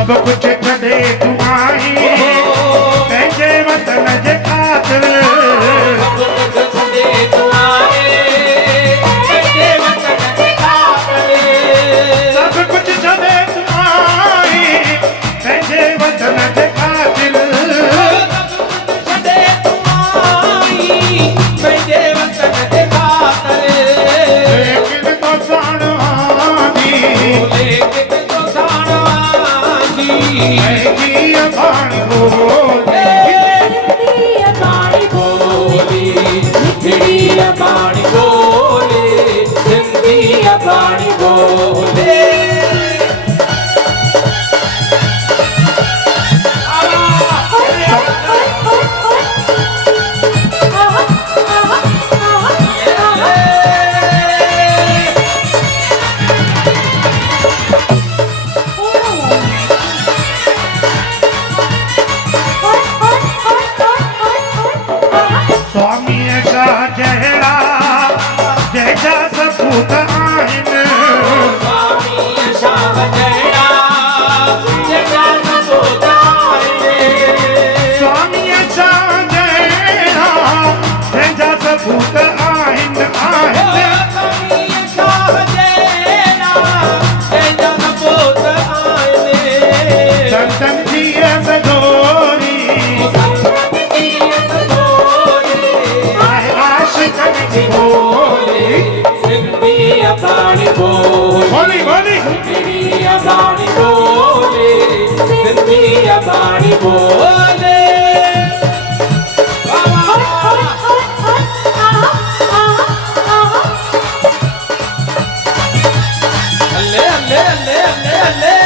सब कुछ छॾे तूं आई पंहिंजे वतन जे ख़ातिर सब कुछ छॾे तूं आई पंहिंजे वतन जे ख़ातिर सब कुछ छॾे तूं आई पंहिंजे वतन जे ख़ातिर सब कुछ छॾे तूं आई पंहिंजे वतन जे ख़ातिर लेकिन तो साण आंदी लेकिन तो साण आंदी कीअं पाणी बोले मिठड़ी अबाणी बोले सिंधी अबाणी बोले स्वामीअ जा जहिड़ा जंहिंजा सपूत आहिनि स्वामीअ शाह जहिड़ा जहिड़ा सपूत आहिनि स्वामीअ जा जहिड़ा जंहिंजा सपूत आहिनि स्वामीअ शाह जहिड़ा जहिड़ा सपूत आहिनि संतन जी सदोरी आशिक़न जी बोली सिंधी अबाणी बोले बोली बोली सिंधी अबाणी बोले सिंधी अबाणी बोले अल्ले अल्ले अल्ले अल्ले अल्ले